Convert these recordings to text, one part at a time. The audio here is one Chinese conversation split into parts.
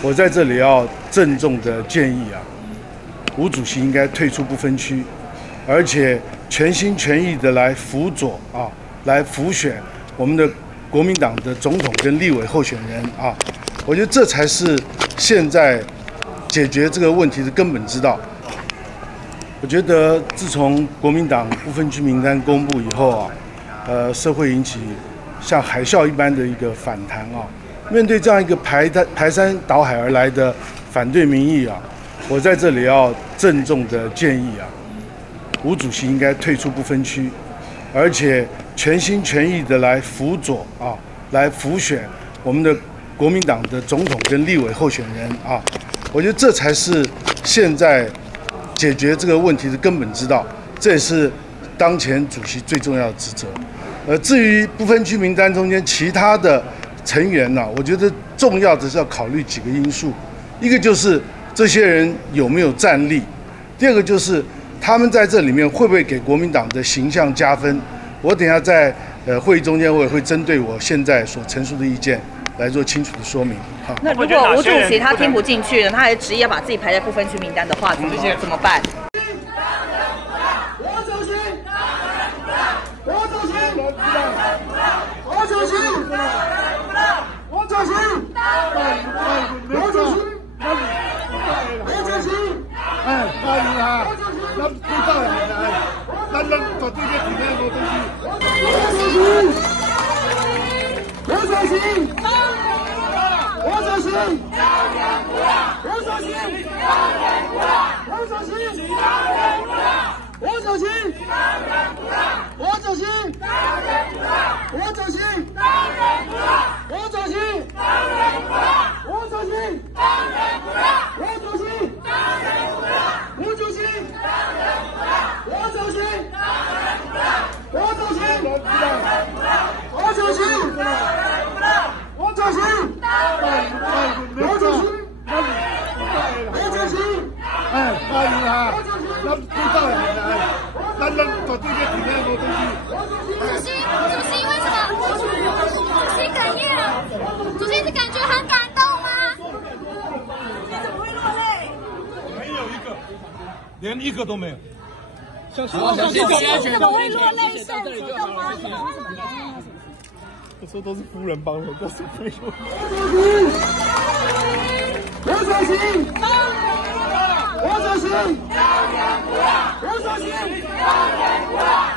我在这里要郑重的建议啊，吴主席应该退出不分区，而且全心全意的来辅佐啊，来辅选我们的国民党的总统跟立委候选人啊。我觉得这才是现在解决这个问题的根本之道。我觉得自从国民党不分区名单公布以后啊，社会引起像海啸一般的一个反弹啊。面对这样一个排山倒海而来的反对民意啊，我在这里要郑重的建议啊，吴主席应该退出不分区，而且全心全意的来辅佐啊，来辅选我们的国民党的总统跟立委候选人啊。我觉得这才是现在解决这个问题的根本之道，这也是当前主席最重要的职责。至于不分区名单中间其他的成员呢，我觉得重要的是要考虑几个因素，一个就是这些人有没有战力，第二个就是他们在这里面会不会给国民党的形象加分。我等一下在会议中间我也会针对我现在所陈述的意见来做清楚的说明。好，那如果吴主席他听不进去呢，他还执意要把自己排在不分区名单的话，怎么办？连一个都没有。像怎么会落泪？是激动吗？这说都是夫人帮的，都是没有。吴主席，吴主席，吴主席，吴主席，吴主席，吴主席，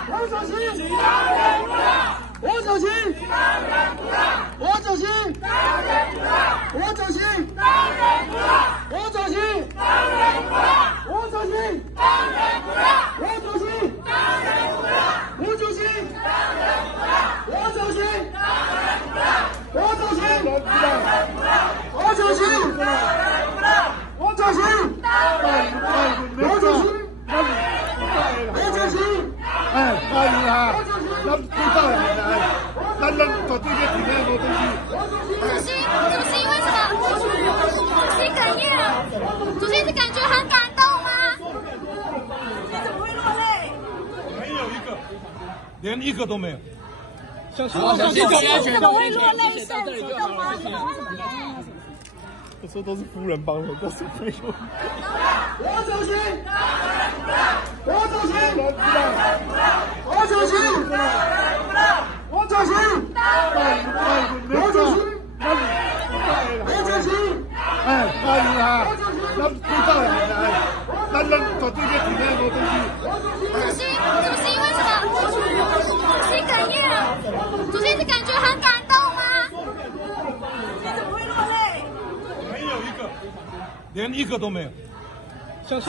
吴主席，吴主席，吴主席，吴主席，吴主席，吴主席，吴主席，吴主席，吴主席，吴主席，吴主席，欢迎啊！咱知道了，咱绝对要体谅吴主席。主席，为什么？主席哽咽了。主席，你感觉很感动吗？你怎么会落泪？没有一个，连一个都没有。像怎么会落泪？是激动吗？这说都是夫人帮的，都是没有。吴主席，吴主席，吴主席，吴主席，吴主席，吴主席，欢迎啊！咱知道了，咱绝对要体谅吴主席。主席，为什么？主席哽咽了。主席，你感觉很感动吗？你怎么会落泪？没有一个，连一个都没有。像